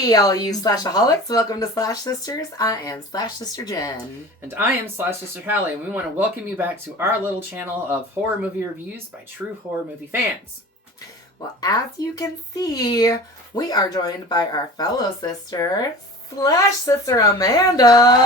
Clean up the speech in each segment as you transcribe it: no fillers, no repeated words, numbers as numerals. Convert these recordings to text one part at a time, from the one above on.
Hey, all you Slashaholics, welcome to Slash Sisters. I am Slash Sister Jen. And I am Slash Sister Hallie, and we want to welcome you back to our little channel of horror movie reviews by true horror movie fans. Well, as you can see, we are joined by our fellow sister, Slash Sister Amanda.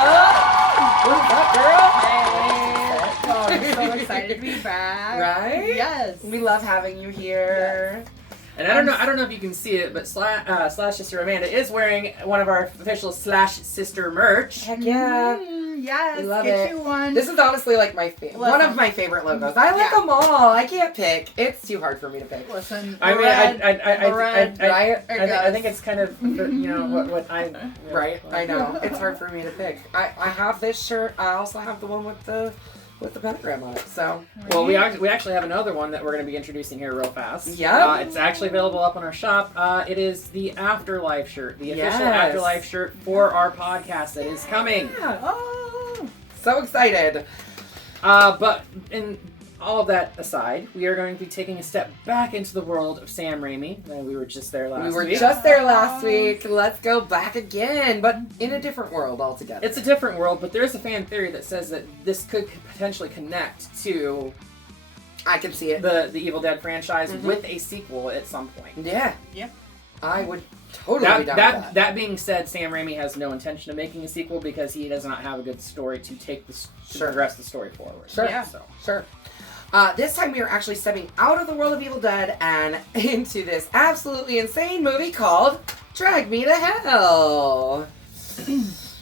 What's up, girl? Hey. Oh, I'm so excited to be back. Right? Yes. We love having you here. Yes. And I don't know if you can see it, but Slash Sister Amanda is wearing one of our official Slash Sister merch. Heck yeah. Yes. We love Get it. you one. This is honestly like one of my favorite logos. I like them all. I can't pick. It's too hard for me to pick. Listen. I mean, I think it's kind of what I Right. I know it's hard for me to pick. I have this shirt. I also have the one with the pentagram on it. So well, we actually have another one that we're going to be introducing here real fast. Yeah. It's actually available up on our shop. It is the Afterlife shirt, the official Yes. Afterlife shirt for our podcast that is coming. Yeah. Oh, so excited. But in all of that aside, we are going to be taking a step back into the world of Sam Raimi. We were just there last week. We were just there last week. Let's go back again, but in a different world altogether. It's a different world, but there's a fan theory that says that this could potentially connect to I can see it. the Evil Dead franchise with a sequel at some point. Yeah. Yeah. I would totally be down with that. That being said, Sam Raimi has no intention of making a sequel because he does not have a good story to take to progress the story forward. Sure. Yeah. So. Sure. This time we are actually stepping out of the world of Evil Dead and into this absolutely insane movie called Drag Me to Hell.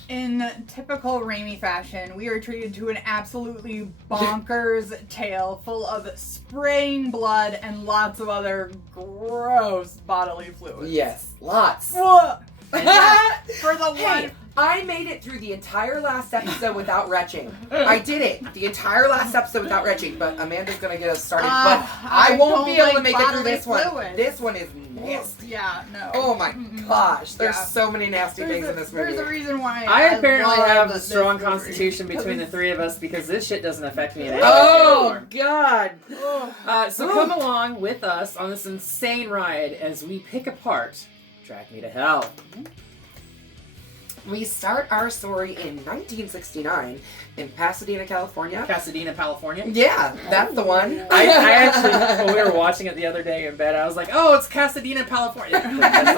In typical Raimi fashion, we are treated to an absolutely bonkers tale full of spraying blood and lots of other gross bodily fluids. Yes, lots. Whoa. For the one. I made it through the entire last episode without retching. I did it. The entire last episode without retching, but Amanda's going to get us started. But I won't be able to make it through this one. This one is nasty. Yeah, no. Oh my gosh. There's so many nasty things in this movie. There's a reason why I apparently have a this strong movie. constitution between the three of us because this shit doesn't affect me at all. Oh, God. So come along with us on this insane ride as we pick apart Drag Me to Hell. We start our story in 1969 in Pasadena, California. Pasadena, California. Yeah, that's the one. I actually, when we were watching it the other day in bed, I was like, oh, it's Pasadena, California. That's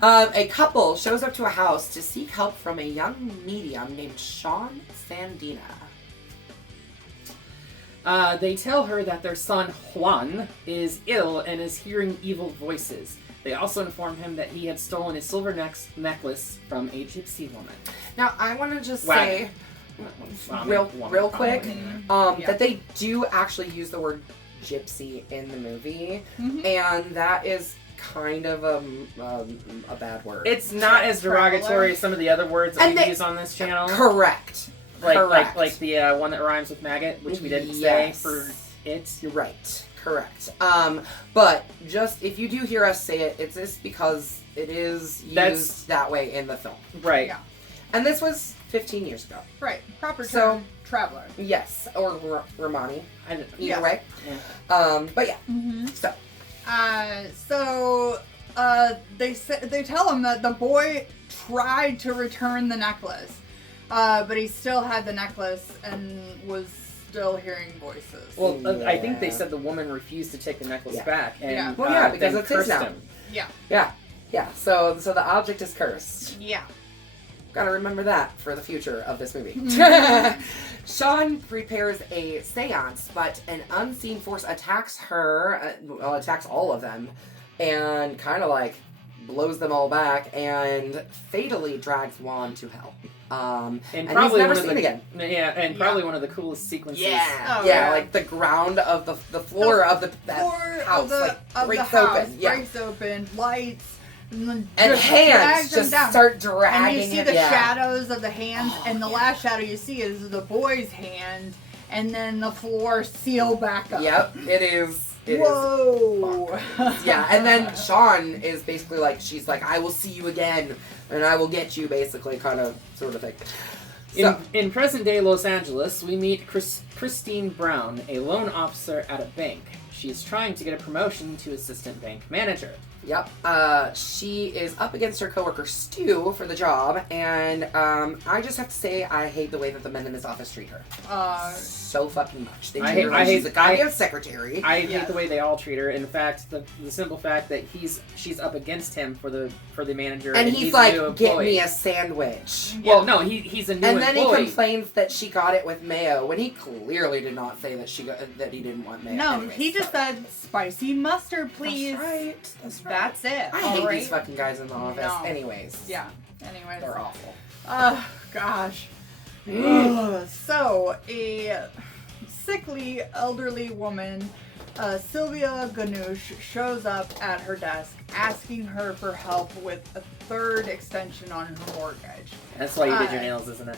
not right. A couple shows up to a house to seek help from a young medium named Sean Sandina. They tell her that their son, Juan, is ill and is hearing evil voices. They also inform him that he had stolen a silver necklace from a gypsy woman. Now, I want to just say, Real quick, that they do actually use the word gypsy in the movie, and that is kind of a bad word. It's not as derogatory as some of the other words that we use on this channel. Correct. Like the one that rhymes with maggot, which we didn't say for it. You're right. Correct. But just if you do hear us say it, it's just because it is used that way in the film. Right. Yeah. And this was 15 years ago. Right. Proper term, traveler. Yes. Or Romani. Either way. Yeah. But yeah. They tell him that the boy tried to return the necklace, but he still had the necklace and was still hearing voices. Well, I think they said the woman refused to take the necklace back, and because then it's his cursed now. him. Yeah. So the object is cursed. Yeah. Gotta remember that for the future of this movie. Sean prepares a seance, but an unseen force attacks her, attacks all of them, and kind of like blows them all back and fatally drags Juan to hell. And he's never seen again. Yeah, and probably one of the coolest sequences. Yeah, like the ground of the floor of the house breaks open, lights, and hands just start dragging. And you see the shadows of the hands, and the last shadow you see is the boy's hand, and then the floor seal back up. Yep, it is. Whoa! Yeah, and then Sean is basically like, she's like, I will see you again, and I will get you, basically, sort of thing. So, in present-day Los Angeles, we meet Christine Brown, a loan officer at a bank. she's trying to get a promotion to assistant bank manager. Yep. She is up against her coworker Stu for the job, and I just have to say I hate the way that the men in this office treat her. So fucking much. They treat her like she's a goddamn secretary. I hate the way they all treat her. In fact, the simple fact that she's up against him for the manager, and he's like, "Get me a sandwich." Well, no, he's a new and then employee. he complains that she got it with mayo when he clearly did not say that that he didn't want mayo. No, Anyways, he just said spicy mustard, please. That's right. That's right. That's it. I hate these fucking guys in the office. No. Anyways. Yeah. Anyways. They're awful. Oh, gosh. So, a sickly elderly woman, Sylvia Ganoush, shows up at her desk asking her for help with a third extension on her mortgage. That's why you did your nails, isn't it?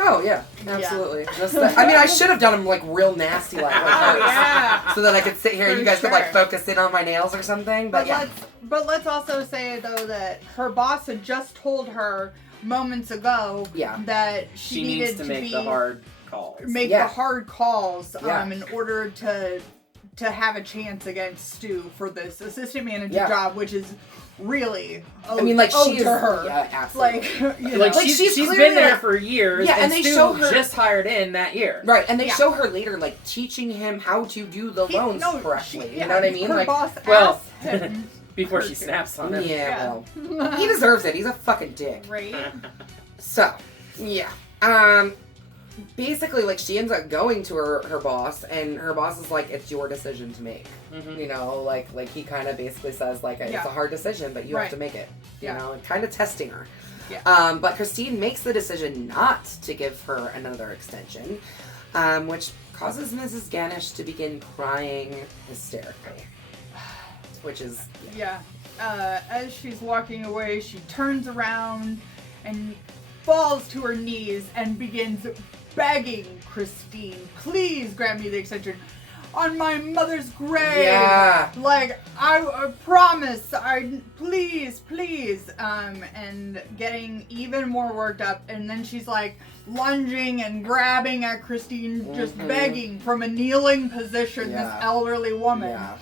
Oh, yeah. Absolutely. Just I mean, I should have done them, like, real nasty like hers. Yeah. So that I could sit here and you guys could, like, sure. focus in on my nails or something. But yeah. Let's also say, though, that her boss had just told her moments ago that she needed needs to make the hard calls. Make the hard calls Yeah. in order to have a chance against Stu for this assistant manager job, which is really she's to her. Yeah, absolutely. Like she's been there for years, and they Stu show her just hired in that year. Right, and they show her later, like, teaching him how to do the loans correctly. You know what I mean? Her like, boss well, asked him. Before she snaps on him. Yeah, well, he deserves it. He's a fucking dick. Right. So, yeah. Basically, like, she ends up going to her boss, and her boss is like, it's your decision to make. Mm-hmm. You know, like he kind of basically says, like, it's a hard decision, but you have to make it. You know, and kind of testing her. Yeah. But Christine makes the decision not to give her another extension, which causes Mrs. Ganish to begin crying hysterically. Which is... Yeah. As she's walking away, she turns around and falls to her knees and begins begging Christine, please grant me the extension on my mother's grave. Yeah. Like, I promise, please, and getting even more worked up. And then she's like lunging and grabbing at Christine, just begging from a kneeling position, this elderly woman. Yeah.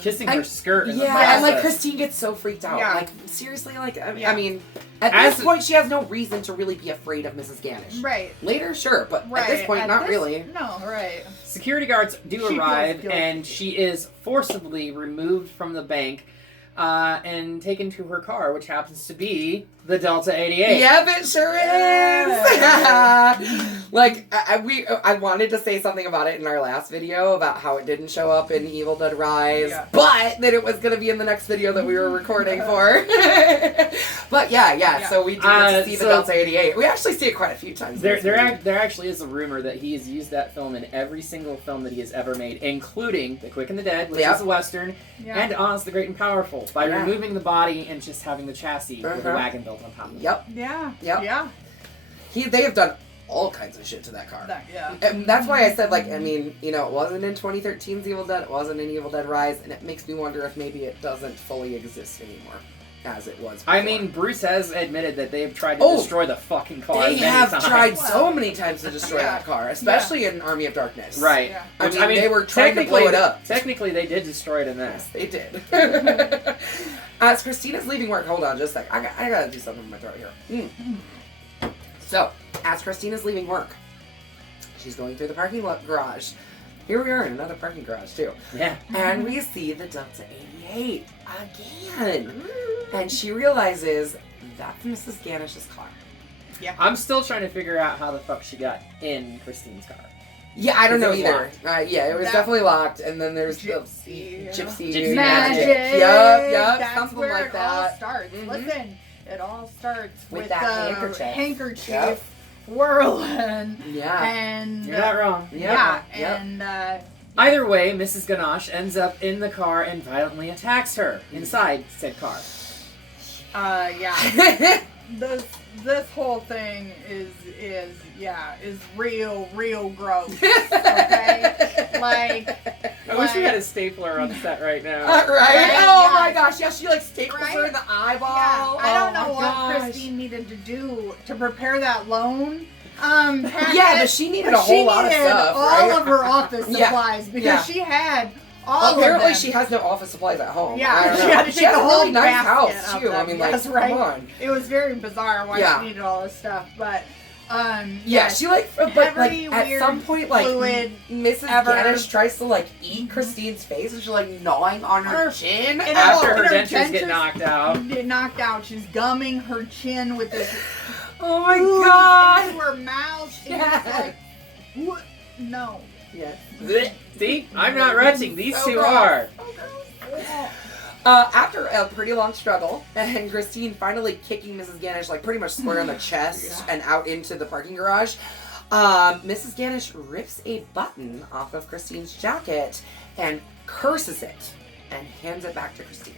Kissing her skirt. In the and like Christine gets so freaked out. Yeah. Like, seriously, like, I mean, at this point, she has no reason to really be afraid of Mrs. Ganish. Right. Later, sure, but at this point, not really. No, right. Security guards do arrive, feels guilty. and she is forcibly removed from the bank and taken to her car, which happens to be the Delta 88. Yep, it sure is. Like, I wanted to say something about it in our last video about how it didn't show up in Evil Dead Rise, but that it was going to be in the next video that we were recording for. But yeah, so we do get to see the Delta 88. We actually see it quite a few times. There actually is a rumor that he has used that film in every single film that he has ever made, including The Quick and the Dead, which is a Western, and Oz the Great and Powerful, by removing the body and just having the chassis with a wagon built on top of it. Yep. Yeah. They have done all kinds of shit to that car. And that's why I said, like, I mean, you know, it wasn't in 2013's Evil Dead, it wasn't in Evil Dead Rise, and it makes me wonder if maybe it doesn't fully exist anymore as it was before. I mean, Bruce has admitted that they've tried to destroy the fucking car They many have times. tried so many times to destroy that car, especially in Army of Darkness. Right. Yeah. I mean, they were trying to blow it up. Technically, they did destroy it in that. Yes, they did. As Christina's leaving work, hold on just a sec. I gotta do something with my throat here. So, as Christina's leaving work, she's going through the parking lot garage. Here we are in another parking garage, too. Yeah. And we see the Delta 88 again. And she realizes that's Mrs. Ganish's car. Yeah. I'm still trying to figure out how the fuck she got in Christine's car. Yeah, I don't know It was either. It was definitely locked. And then there's Gypsy. Gypsy Magic. Yep, That's something where like it that. all starts. Listen, it all starts with that the handkerchief. Yep. whirling. Yeah. And You're not wrong. and Either way, Mrs. Ganache ends up in the car and violently attacks her inside said car. this whole thing is real gross. Okay, I wish we had a stapler on set right now. Right? Oh my gosh! Yeah, she like staples her in the eyeball. Yeah, I don't know what gosh. Christine needed to do to prepare that loan. Packet, but she needed a whole lot of stuff. all right? of her office supplies because she had Apparently, she has no office supplies at home. Yeah, she has a really nice basket house of too. them. I mean, That's like, right. come on. It was very bizarre why she needed all this stuff, but she like, but like at some point, like Mrs. Ganesh tries to like eat Christine's face, and she's like gnawing on her chin after her dentures get knocked out. Get knocked out. She's gumming her chin with this. Oh my god! Into her mouth. Yes. Like, what? No. Yes. See, I'm not retching. These two are. After a pretty long struggle, and Christine finally kicking Mrs. Ganesh like pretty much square in the chest and out into the parking garage, Mrs. Ganesh rips a button off of Christine's jacket and curses it and hands it back to Christine.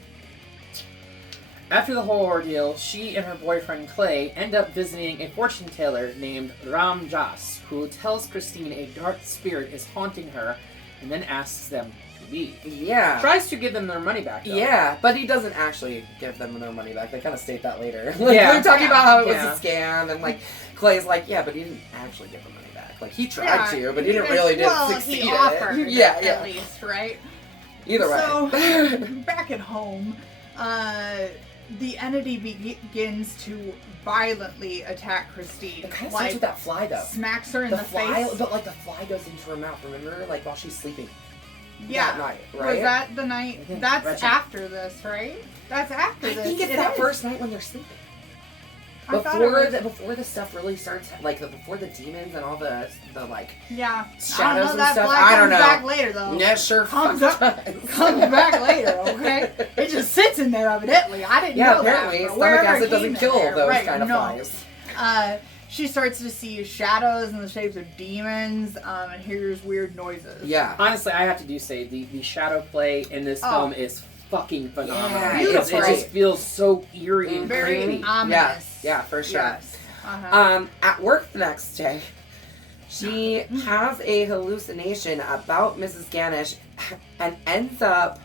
After the whole ordeal, she and her boyfriend Clay end up visiting a fortune teller named Ram Jas, who tells Christine a dark spirit is haunting her and then asks them to leave. Yeah. Tries to give them their money back, though. Yeah, but he doesn't actually give them their money back. They kind of state that later. They're talking about how it was a scam, and like Clay's like, yeah, but he didn't actually give them money back. Like he tried to, but he didn't really succeed. He offered at least, right? Either way. So back at home, the entity begins to violently attack Christine. It kind of starts with that fly, though. Smacks her in the face. But like the fly goes into her mouth. Remember, like while she's sleeping. Yeah. That night, right? Was that the night? That's after this, right? That's after this. I think it's that first night when they're sleeping. Before the stuff really starts, like before the demons and all the like shadows and stuff. I don't know. Comes back later though. Yeah, sure. Comes back later. Okay, it just sits in there evidently. I didn't know apparently that. Stomach acid doesn't kill those kind of flies. She starts to see shadows in the shapes of demons and hears weird noises. Yeah. Honestly, I have to say the shadow play in this film is fucking phenomenal. Yeah, it just feels so eerie and very creepy. ominous. Yeah, for sure. Yes. At work the next day, she has a hallucination about Mrs. Ganesh and ends up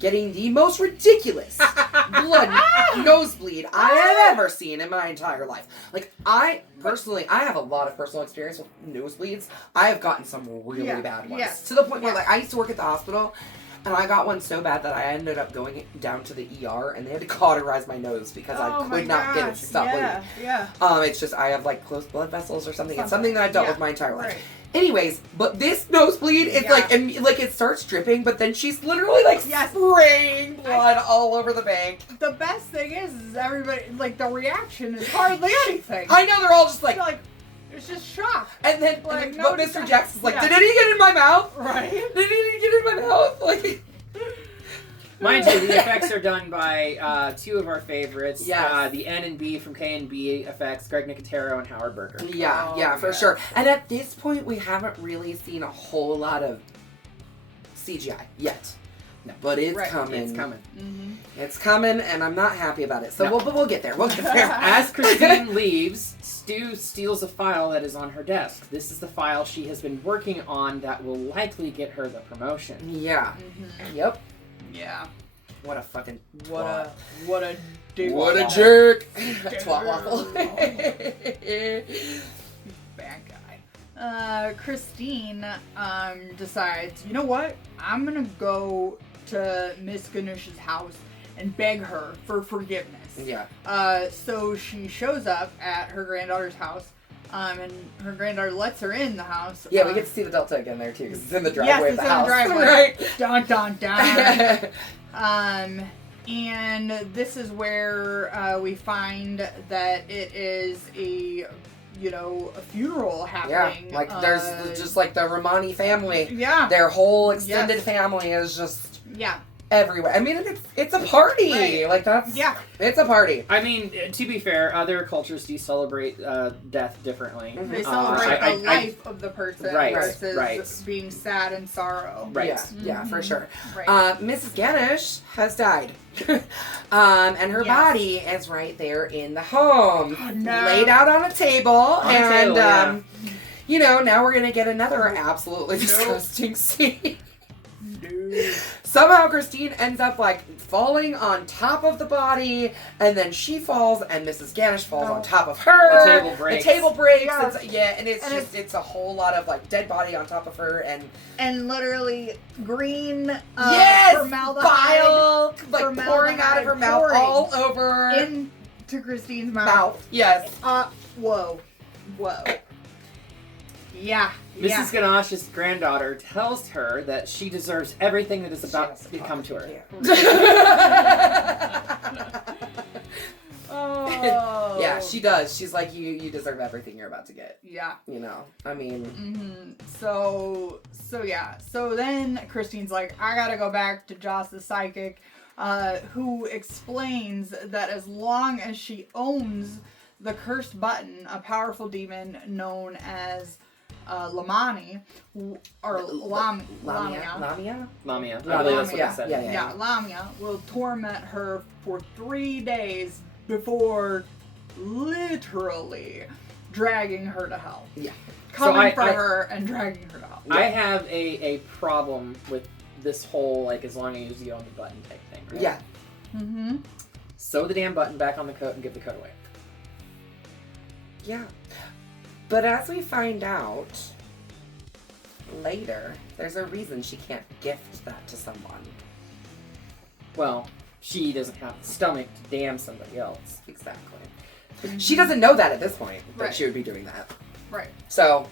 getting the most ridiculous blood nosebleed I have ever seen in my entire life. Like, I have a lot of personal experience with nosebleeds. I have gotten some really bad ones. Yes. To the point where, like, I used to work at the hospital, and I got one so bad that I ended up going down to the ER, and they had to cauterize my nose because I could not get it to stop bleeding. Yeah. It's just I have like closed blood vessels or something. It's something that I've dealt with my entire life. Right. Anyways, but this nosebleed, it's like it starts dripping, but then she's literally like spraying blood all over the bank. The best thing is everybody, like, the reaction is hardly anything. I know, they're all just like it's just shock. And then, like, but Mr. Jackson's like, did any get in my mouth? Right. Did any get in my mouth? Like, mind you, the effects are done by two of our favorites. Yes. The N and B from K&B effects, Greg Nicotero and Howard Berger. Yeah, for sure. And at this point, we haven't really seen a whole lot of CGI yet. No, but it's coming. It's coming. Mm-hmm. It's coming, and I'm not happy about it. So we'll get there. We'll get there. As Christine leaves, Stu steals a file that is on her desk. This is the file she has been working on that will likely get her the promotion. Yeah. Mm-hmm. Yep. Yeah. What a fucking what a jerk. Twat waffle. Bad guy. Christine decides, you know what? I'm gonna go to Miss Ganesh's house and beg her for forgiveness. Yeah. So she shows up at her granddaughter's house, and her granddaughter lets her in the house. Yeah, we get to see the Delta again there too, because it's in the driveway of the house. Yes, it's in the driveway. Right. Dun, dun, dun. And this is where we find that it is a funeral happening. Yeah, like there's just like the Romani family. Yeah. Their whole extended family is just yeah. everywhere. I mean, it's a party. Right. Like it's a party. I mean, to be fair, other cultures do celebrate death differently. They celebrate the life of the person versus being sad and sorrow. Right. Yeah, yeah, for sure. Right. Mrs. Ganesh has died. And her body is right there in the home. Oh, no. Laid out on a table. Now we're going to get another absolutely disgusting scene. somehow Christine ends up like falling on top of the body, and then she falls, and Mrs. Ganesh falls on top of her. The table breaks. The table breaks. Yes. And it's a whole lot of like dead body on top of her, and literally green yes, formaldehyde bile like pouring out of her mouth all over into Christine's mouth. Yes. Whoa. Yeah. Mrs. Ganash's granddaughter tells her that she deserves everything that is about to come to her. Oh. Yeah, she does. She's like, you deserve everything you're about to get. Yeah. You know, I mean. So then Christine's like, I gotta go back to Joss the psychic, who explains that as long as she owns the cursed button, a powerful demon known as Lamani, or Lamia. Lamia? I believe that's what it said. Yeah, Lamia will torment her for 3 days before literally dragging her to hell. Yeah. Coming for her and dragging her to hell. I have a problem with this whole, like, as long as you own the button type thing, right? Yeah. Mm-hmm. Sew the damn button back on the coat and give the coat away. Yeah. But as we find out later, there's a reason she can't gift that to someone. Well, she doesn't have the stomach to damn somebody else. Exactly. She doesn't know that at this point, that she would be doing that. Right. So,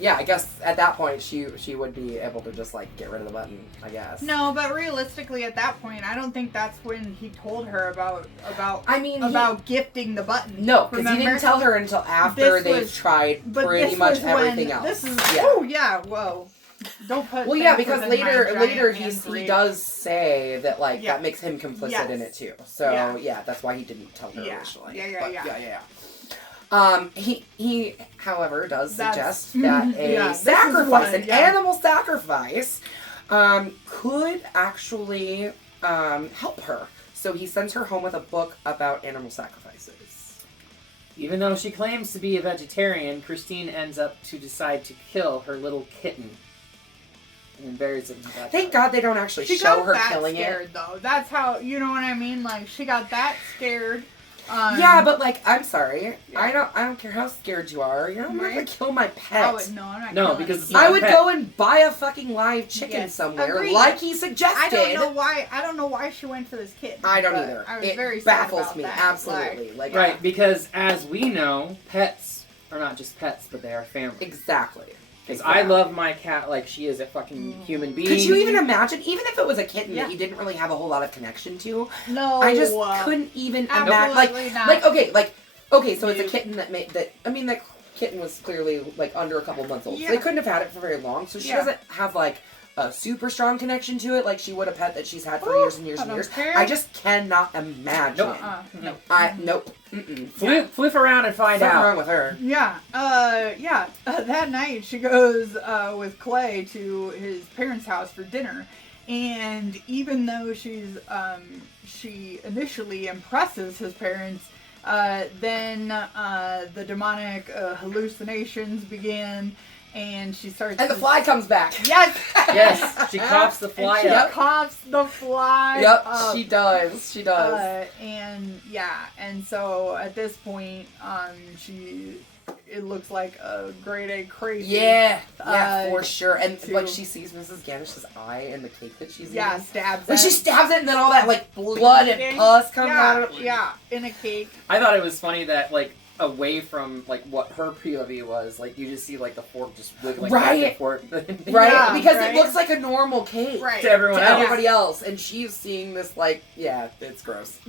yeah, I guess at that point she would be able to just like get rid of the button, I guess. No, but realistically at that point, I don't think that's when he told her about gifting the button. No, because he didn't tell her until after they've tried pretty much everything else. This is whoa. Don't put. Well, yeah, because later he does say that like that makes him complicit in it too. So yeah, that's why he didn't tell her originally. Yeah. He, however, does suggest that a sacrifice, an animal sacrifice, could actually help her. So he sends her home with a book about animal sacrifices. Even though she claims to be a vegetarian, Christine ends up to decide to kill her little kitten. And buries it in the backyard. Thank God they don't actually show her killing it. Though. That's how, you know what I mean? Like, she got that scared. Yeah, but like, I'm sorry. Yeah. I don't care how scared you are. You're not gonna kill my pet. I'm not no, because it's I would go and buy a fucking live chicken somewhere, like he suggested. I don't know why she went for this kitten. I don't either. I was very baffles sad about me that. absolutely. Like right, because as we know, pets are not just pets, but they are family. Exactly. Because I love my cat like she is a fucking human being. Could you even imagine, even if it was a kitten that you didn't really have a whole lot of connection to? No. I just couldn't even imagine. Okay, so it's a kitten that kitten was clearly like under a couple months old. Yeah. So they couldn't have had it for very long. So she doesn't have like a super strong connection to it like she would a pet that she's had for years and years and years. I just cannot imagine. Nope. Nope. Flip around and find out. Something wrong with her. Yeah. That night she goes with Clay to his parents' house for dinner, and even though she initially impresses his parents, then the demonic hallucinations begin. And she starts. And the fly comes back. Yes. Yes. She coughs the fly up. She coughs the fly. Yep. Up. She does. And so at this point, it looks like a grade A crazy. Yeah. For sure. And like she sees Mrs. Ganish's eye in the cake that she's eating. Stabs it. Like she stabs it, and then all that like blood and pus comes out of it. Yeah, in a cake. I thought it was funny that like, away from like what her POV was, like you just see like the fork just wiggling back and forth. Because it looks like a normal cake to everybody else, and she's seeing this like, it's gross.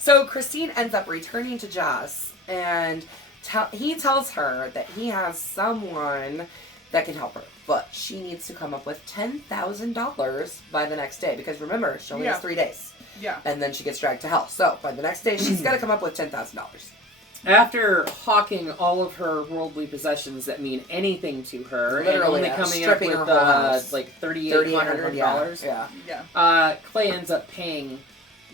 So Christine ends up returning to Joss, and he tells her that he has someone that can help her, but she needs to come up with $10,000 by the next day, because remember, she only has 3 days. Yeah. And then she gets dragged to hell. So, by the next day, she's got to come up with $10,000. After hawking all of her worldly possessions that mean anything to her, literally, and only coming up with like $3,800. Yeah. Clay ends up paying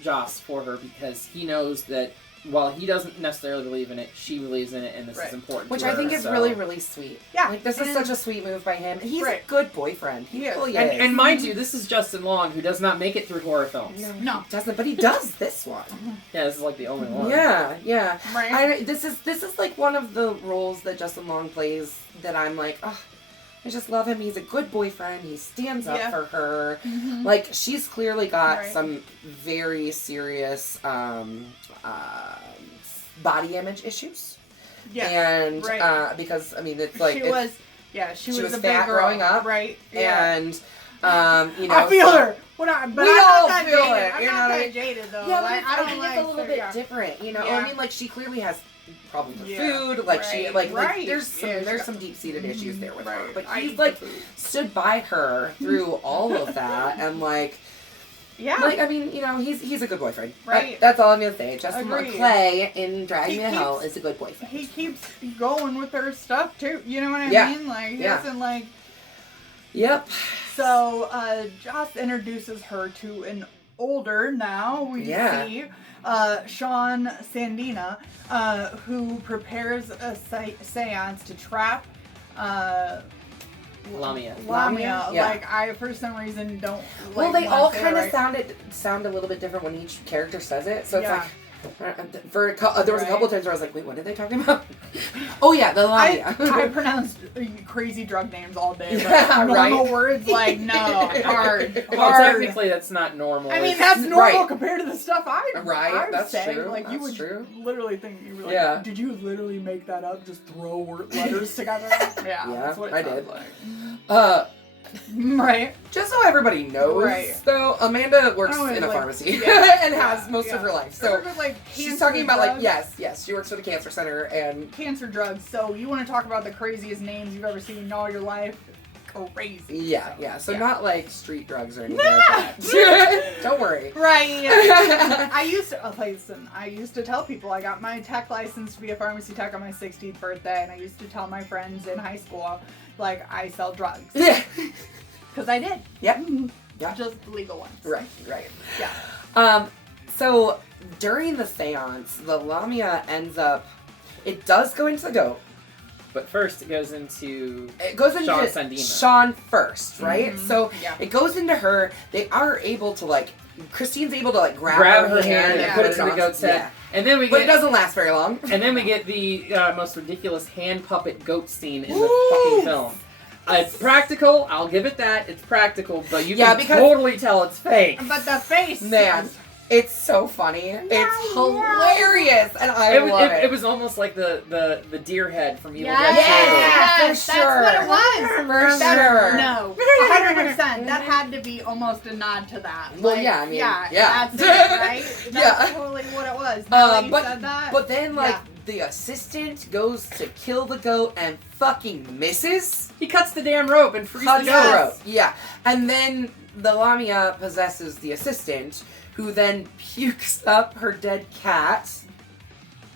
Joss for her because he knows that while he doesn't necessarily believe in it, she believes in it, and this is important. Which to her, I think is really, really sweet. Yeah. Like, this is such a sweet move by him. He's a good boyfriend. He really is. And mind you, this is Justin Long, who does not make it through horror films. No. He doesn't, but he does this one. Yeah, this is like the only one. Yeah. Right. This is like one of the roles that Justin Long plays that I'm like, oh, I just love him. He's a good boyfriend. He stands up for her. Mm-hmm. Like, she's clearly got some very serious body image issues. Yeah. And because, I mean, it's like... She was a fat big girl. growing up. Right. And, you know... I feel her. But we I'm all not feel jaded. it. I'm You know not what I that mean? jaded, though. Yeah, like, but I don't think like it's a little bit different, you know? Yeah. I mean, like, she clearly has problems with Yeah. food. Like, she, like there's Yeah, some deep-seated issues there with her. But I he's, eat like, the food. stood by her through all of that. And, like... Yeah. Like, I mean, you know, he's a good boyfriend. Right. That's all I'm going to say. Justin Agreed. Clay in Drag Me to Hell is a good boyfriend. He keeps going with her stuff, too. You know what I mean? Like, he doesn't, like... Yep. So, Joss introduces her to an older, now we see, Sean Sandina, who prepares a seance to trap, Lamia. Yeah. Like, I, for some reason, don't like... Well, they all kind of right. sound a little bit different when each character says it. So it's Yeah. like... there was a couple of times where I was like, wait, what are they talking about? Oh, yeah, the Lamia. I pronounced crazy drug names all day, but Yeah, normal right. words, like, no, hard. Well, technically, that's not normal. I mean, It's- that's normal Right. compared to the stuff I That's say. true. Like, you That's would true. literally think, you were like, Yeah. did you literally make that up? Just throw letters together? Yeah, that's what it I sounds did. like. Right. Just so everybody knows, Right. though, Amanda works Oh, in a like, pharmacy yeah, and has most of her life. So Remember, like, she's cancer talking about, like, drugs? yes, she works for the cancer center and... Cancer drugs. So you want to talk about the craziest names you've ever seen in all your life? Crazy. Yeah. So Yeah. not, like, street drugs or anything like that. Don't worry. Right. I used to tell people I got my tech license to be a pharmacy tech on my 16th birthday, and I used to tell my friends in high school, like, I sell drugs. Yeah. Because I did. Yep. Yeah. Just legal ones. Right. Yeah. So during the seance, the Lamia ends up... It does go into the goat. But first, it goes into Sean Sandina. Sean first, right? Mhm. So Yeah. it goes into her. They are able to, like... Christine's able to, like, grab her hand and put it to the goat's head. Yeah. And then we But get... it doesn't last very long. And then we get the most ridiculous hand puppet goat scene in the fucking film. It's practical, I'll give it that, it's practical, but you can totally tell it's fake. But the face... Man, it's so funny. It's hilarious, and I love it. It was almost like the deer head from Evil Yes, Dead 2. for sure. That's what it was. For sure. No, 100%. That had to be almost a nod to that. Well, yeah, I mean, yeah. That's it, right? That's totally what it was. Now that you said that. But then, like, the assistant goes to kill the goat and fucking misses. He cuts the damn rope and frees the Cuts goat. the rope. Yeah. And then the Lamia possesses the assistant, who then pukes up her dead cat.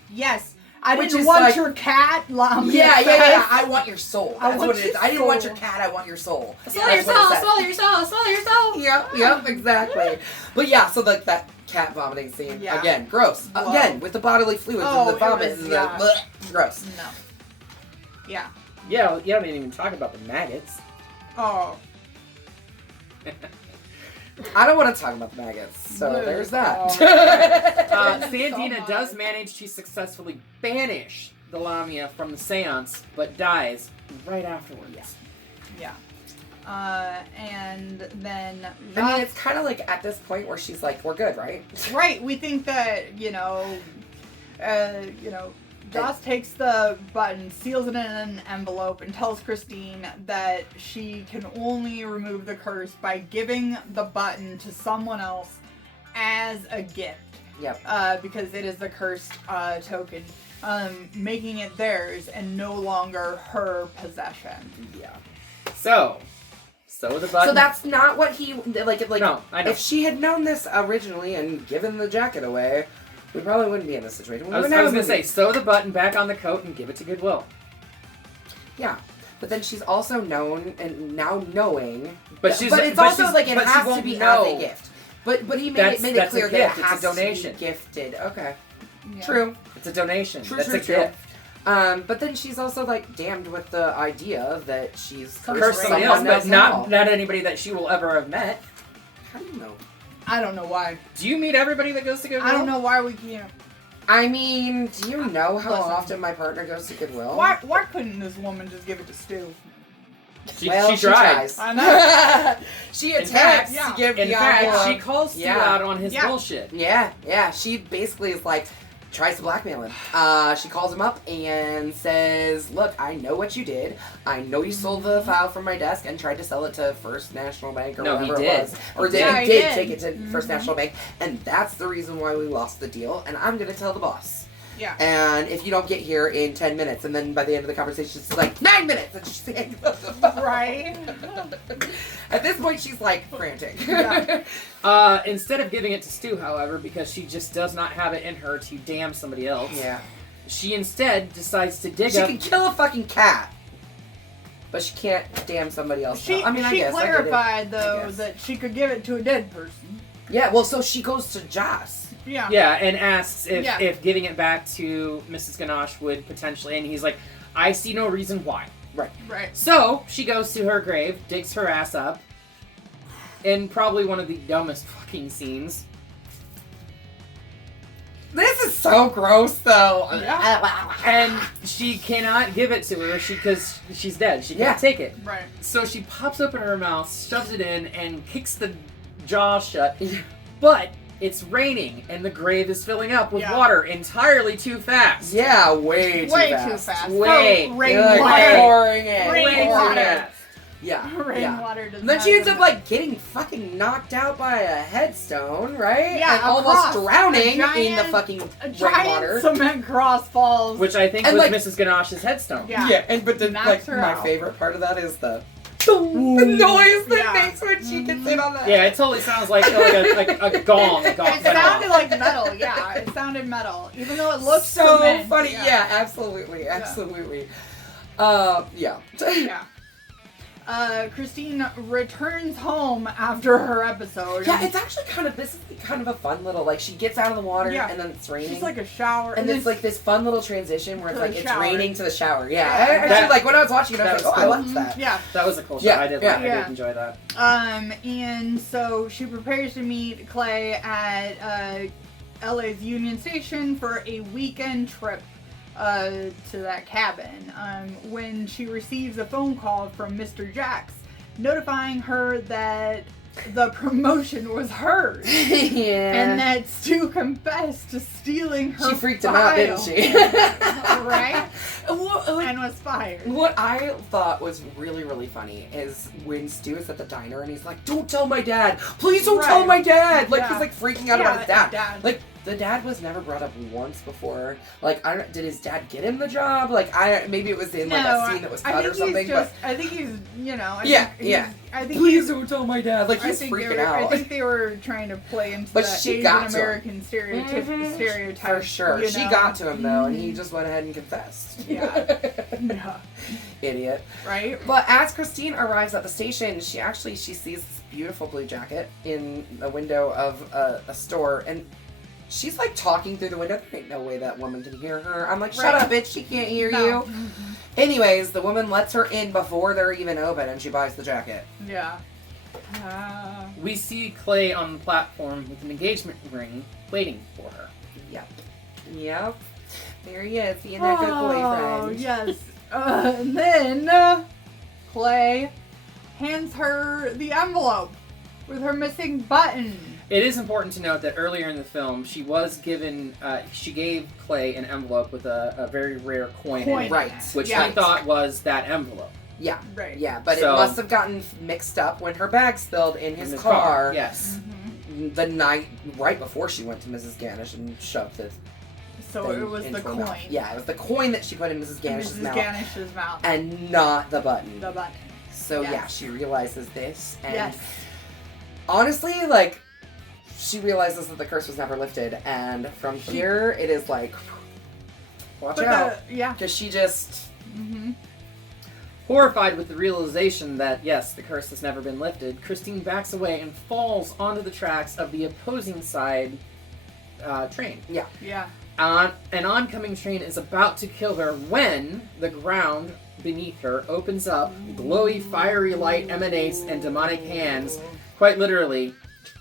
Yes. I Which didn't is want like- your cat, Lamia. Yeah. I want your soul. I That's want what it is. your I didn't want soul. your cat, I want your soul. Swallow your That's what it soul, says. swallow your soul, swallow your soul. Yep, exactly. But yeah, so like that cat vomiting scene, Yeah. again, gross. Whoa. Again, with the bodily fluids Oh, and the it vomit was- and yeah. the bleh, gross. No. Yeah. Yeah, we didn't even talk about the maggots. Oh. I don't want to talk about the maggots, so No. there's that. Oh. Sandina So does much. manage to successfully banish the Lamia from the seance, but dies right afterwards. Yeah. And then... I mean, it's kind of like at this point where she's like, we're good, right? Right, we think that, Joss takes the button, seals it in an envelope, and tells Christine that she can only remove the curse by giving the button to someone else as a gift. Yep. Because it is the cursed token, making it theirs and no longer her possession. Yeah. So the button... So that's not what he, like No, I know. if she had known this originally and given the jacket away, we probably wouldn't be in this situation. I was going to say, sew the button back on the coat and give it to Goodwill. Yeah. But then she's also known and now knowing. But it's also like it but she has to won't be know. as a gift. But he made it clear that it gift. has It's a donation. to be gifted. Okay. Yeah. True. It's a donation. True, That's true, a true. gift. But then she's also like damned with the idea that she's Curse somebody else, but not anybody that she will ever have met. How do you know? I don't know why. Do you meet everybody that goes to Goodwill? I don't know why we can't. I mean, do you know how Listen. often my partner goes to Goodwill? Why couldn't this woman just give it to Stu? She She tried. tries. I know. She In attempts fact, to give In the fact, envelope. she calls Stu Yeah. out on his Yeah. bullshit. Yeah. She basically is like, tries to blackmail him. She calls him up and says, look, I know what you did. I know you sold the file from my desk and tried to sell it to First National Bank or No, he whatever did. it was. Or Yeah, he he did did. take it to First National Bank. And that's the reason why we lost the deal. And I'm going to tell the boss. Yeah. And if you don't get here in 10 minutes, and then by the end of the conversation, she's like, 9 minutes! And she's like, Right. At this point, she's like frantic. Yeah. Instead of giving it to Stu, however, because she just does not have it in her to damn somebody else, Yeah. she instead decides to dig She up. can kill a fucking cat. But she can't damn somebody else. She I guess I get it. clarified though guess. that she could give it to a dead person. Yeah, well, so she goes to Joss. Yeah. Yeah, and asks if, Yeah. if giving it back to Mrs. Ganache would potentially, and he's like, I see no reason why. Right. So she goes to her grave, digs her ass up, in probably one of the dumbest fucking scenes. This is so gross, though. And she cannot give it to her because she's dead. She can't Yeah. take it. Right. So she pops open her mouth, shoves it in, and kicks the jaw shut. But it's raining, and the grave is filling up with Yeah. water entirely too fast. Yeah, way too Way fast. too fast. Way. Oh, Like, rainwater. pouring it. Rainwater. pouring it. Yeah. yeah. Rainwater does And then not she ends up do like getting fucking knocked out by a headstone, right? Yeah, and almost across. drowning A in the giant- fucking a giant rainwater. cement cross falls. Which I think And, was like- Mrs. Ganache's headstone. Yeah. and but the, Knocks like her my out. favorite part of that is the noise that Yeah. makes when she gets in on that. Yeah, it totally sounds like a gong. It sounded like metal, yeah. It sounded metal. Even though it looks so cement, funny. Yeah, absolutely. Yeah. Yeah. Christine returns home after her episode. Yeah, and it's actually this is kind of a fun little, like, she gets out of the water Yeah. and then it's raining. she's like a shower. and it's like this fun little transition where it's To like the it's shower. raining to the shower. Yeah. Yeah. I actually, That- like, when I was watching it, I was that like, oh, was I liked that. Yeah. That was a cool shot. Yeah, I did yeah. like. I did enjoy that. And so she prepares to meet Clay at LA's Union Station for a weekend trip to that cabin. When she receives a phone call from Mr. Jax notifying her that the promotion was hers. Yeah. And that Stu confessed to stealing her She freaked him out, didn't she? Right? What, And was fired. what I thought was really, really funny is when Stu is at the diner and he's like, don't tell my dad. Please don't tell Right. my dad. Like, Yeah. he's like freaking out Yeah, about his dad. dad. Like, the dad was never brought up once before. Like, I don't, did his dad get him the job? Like, maybe it was in like a scene that was cut or something. I think he's, Yeah, think yeah. I But think please don't tell my dad. Like, I he's think they freaking were, out. I think they were trying to play into But that she Asian got to him. American stereotype. For sure. you She know? got to him though, and he Mhm. just went ahead and confessed. Yeah. Yeah. Idiot. Right? But as Christine arrives at the station, she sees this beautiful blue jacket in a window of a store, and she's like talking through the window. There ain't no way that woman can hear her. I'm like, shut Right. up, bitch, she can't hear No. you. Mhm. Anyways, the woman lets her in before they're even open, and she buys the jacket. Yeah. We see Clay on the platform with an engagement ring waiting for her. Yep. There he is, being that good Oh, boyfriend. yes. And then Clay hands her the envelope with her missing button. It is important to note that earlier in the film, she gave Clay an envelope with a very rare coin in it, Right. which Yeah. he thought was that envelope. Yeah. Right. Yeah, but So- it must have gotten mixed up when her bag spilled in his In the car. Yes. Mhm. The night right before she went to Mrs. Ganish and shoved it. So it was the coin. Mouth. Yeah, it was the coin that she put in Mrs. Ganish's Mrs. mouth, Ganish's mouth. and not the button. The button. So Yes. yeah, she realizes this, and Yes. honestly, like, she realizes that the curse was never lifted, and from here it is like, watch out, Yeah. because she just. Mm-hmm. Horrified with the realization that, yes, the curse has never been lifted, Christine backs away and falls onto the tracks of the opposing side train. Yeah. An oncoming train is about to kill her when the ground beneath her opens up, glowy, fiery light emanates, and demonic hands, quite literally,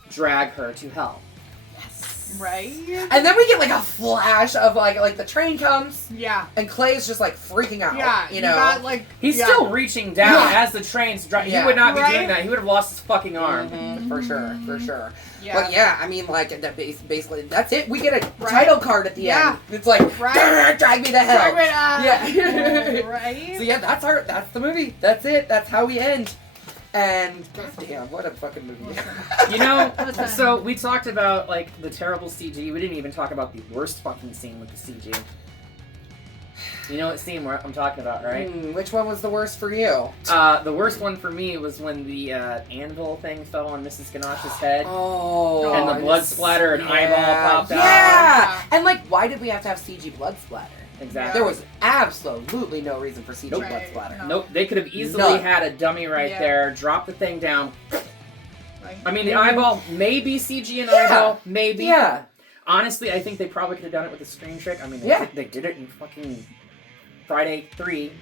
drag her to hell. Right? And then we get like a flash of like the train comes. Yeah. And Clay's just like freaking out. Yeah. You know? Got, like, He's still reaching down as the train's driving. Yeah. He would not be Right? doing that. He would have lost his fucking arm. For sure. Yeah. But yeah, I mean, like, basically, that's it. We get a title card at the end. It's like, drag me to hell. Drag me to Yeah. Right? So yeah, that's the movie. That's it. That's how we end. And goddamn, what a fucking movie. You know, so we talked about like the terrible CG. We didn't even talk about the worst fucking scene with the CG. You know what scene I'm talking about, right? Which one was the worst for you? The worst one for me was when the anvil thing fell on Mrs. Ganache's head. Oh. And the blood splatter and eyeball popped out. Yeah. And like, why did we have to have CG blood splatter? Exactly. There was absolutely no reason for CG blood splatter. Nope. They could have easily had a dummy right there, drop the thing down. I mean, the eyeball may be CG and eyeball, maybe. Yeah. Honestly, I think they probably could have done it with a screen trick. I mean, they did it in fucking Friday 3.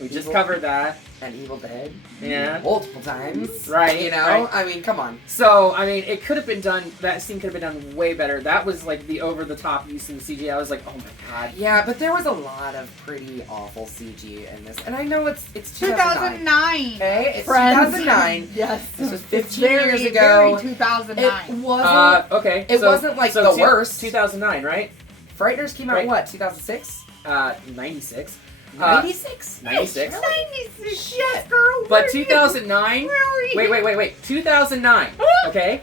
We just covered that. And Evil Dead. Yeah. Multiple times. Right. You know? Right. I mean, come on. So, I mean, it could have been done, that scene could have been done way better. That was like the over-the-top use of the CG. I was like, oh my god. Yeah, but there was a lot of pretty awful CG in this. And I know it's 2009. Okay? It's Friends. 2009. Yes. This was 15 years ago. Very 2009. It wasn't... okay. It wasn't like the worst. 2009, right? Frighteners came out what, 2006? 96. 96? 96. 96. Shit. Girl, But 2009... Wait. 2009, okay?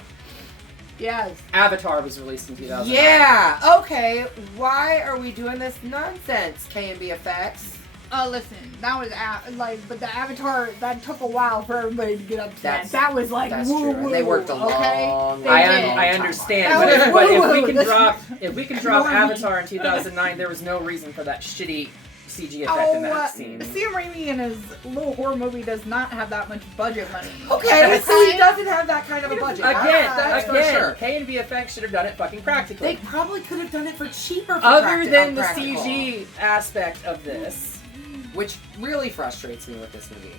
Yes. Avatar was released in 2009. Yeah. Okay. Why are we doing this nonsense, K&B Effects? Listen, that was but the Avatar, that took a while for everybody to get up to that. That was like that's woo true. woo. They worked a long I understand, That but was if we can drop Avatar in 2009, there was no reason for that shitty CG effect in that scene. Sam Raimi in his little horror movie does not have that much budget money. Okay, so he doesn't have that kind of a budget. Again, for sure. K&B Effects should have done it fucking practically. They probably could have done it for cheaper. Other than the CG aspect of this. Which really frustrates me with this movie.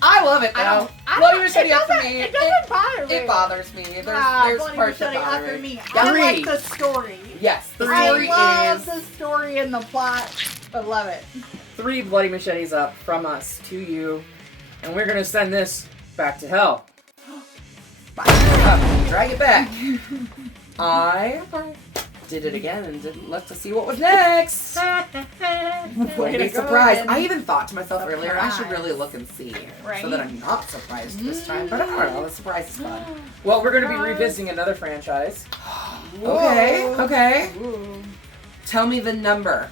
I love it though. Bloody Machete up for me. It doesn't bother me. It bothers me. There's Bloody parts that Machete bother up for me. me. I like the story. Yes, the I story love the story and the plot. I love it. 3 Bloody Machetes up from us to you, and we're gonna send this back to hell. Drag it back. I did it again and didn't look to see what was next. Big surprise. I even thought to myself earlier, I should really look and see so that I'm not surprised this time. But I don't know, the surprise is fun. Well, we're going to be revisiting another franchise. Okay. Tell me the number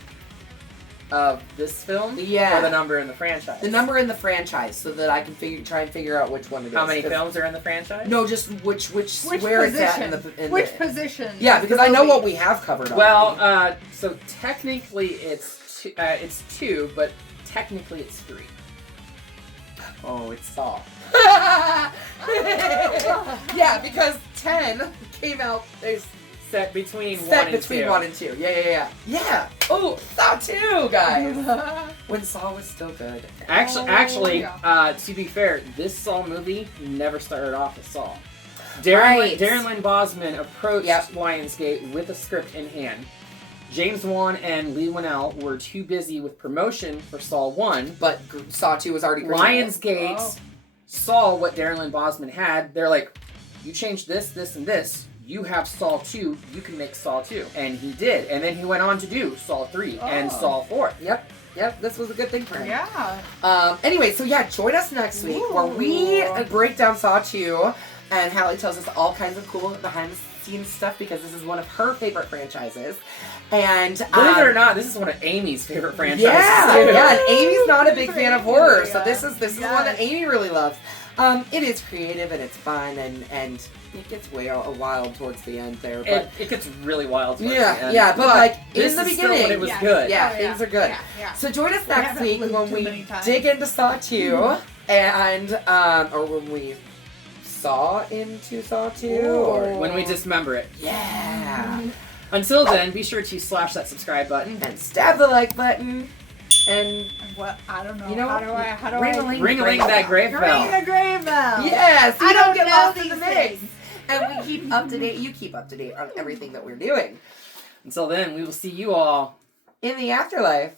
of this film? Yeah. Or the number in the franchise? The number in the franchise so that I can try and figure out which one it is. How many films are in the franchise? No, just where it's at in the which position? Yeah, because I know what we have covered. Well, so technically it's 2, but technically it's 3. Oh, it's Saw. Yeah, because 10 came out. There's set between 1 and 2. Yeah. Oh, Saw 2, guys. When Saw was still good. Actually, to be fair, this Saw movie never started off as Saw. Darren Lynn Bosman approached Lionsgate with a script in hand. James Wan and Lee Winnell were too busy with promotion for Saw 1. But Saw 2 was already Lionsgate saw what Darren Lynn Bosman had. They're like, you change this, and this. You have Saw 2, you can make Saw 2. And he did. And then he went on to do Saw 3 and Saw 4. Yep, this was a good thing for him. Yeah. Anyway, so join us next week where we break down Saw 2 and Hallie tells us all kinds of cool behind the scenes stuff because this is one of her favorite franchises. And believe it or not, this is one of Amy's favorite franchises. Yeah, and Amy's not a big fan of horror, so this is one that Amy really loves. It is creative and it's fun and it gets way wild towards the end there. But it gets really wild towards the end. Yeah, but like in the beginning, beginning, when it was good. Things are good. Yeah. So join us next week when we dig into Saw 2 and or when we saw into Saw 2 or when we dismember it. Yeah. Until then, be sure to slash that subscribe button. And stab the like button. And what? I don't know. You know, how do I ring that grave bell. ring the grave bell? Yes, you I don't don't get know lost in these the mix. things. And we keep up to date. You keep up to date on everything that we're doing. Until then, we will see you all In the afterlife.